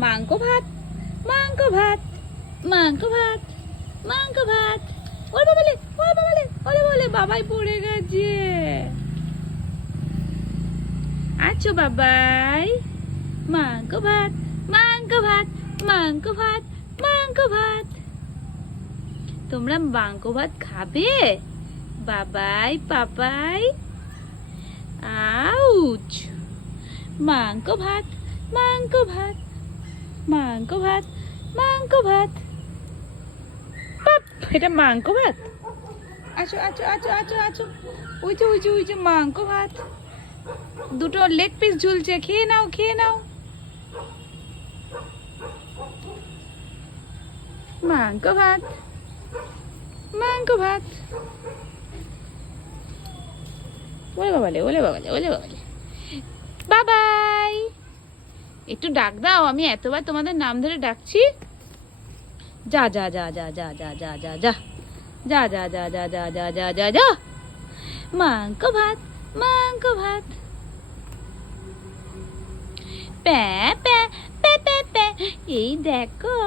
মাংস ভাত, মাংস ভাত, মাংস ভাত, মাংস ভাত। ওরে বাবালে, ওরে বাবালে, ওরে বাবালে, বাবাই পড়ে গেছে। আছো বাবাই। মাংস ভাত, মাংস ভাত, মাংস ভাত, মাংস ভাত। তোমরা মাংস ভাত খাবে? বাবাই পাপাই। আউচ। মাংস ভাত, মাংস ভাত, মাংস ভাত, মাংস ভাত। পাপ, এটা মাংস ভাত। আছো আছো আছো আছো আছো। ওই যে মাংস ভাত। দুটো লেগ পিস ঝুলছে, খেয়ে নাও খেয়ে নাও। মাংস ভাত, মাংস ভাত। ওলে বাবালে, ওলে বাবালে, ওলে বাবালে। বাবাই। একটু ডাক দাও, আমি এতবার তোমাদের নাম ধরে ডাকছি। যা যা যা যা যা যা যা যা যা যা যা যা যা যা যা যা যা যা। মাংস ভাত, মাংস ভাত। প্যা প্যা প্যা প্যা প্যা। এই দেখো।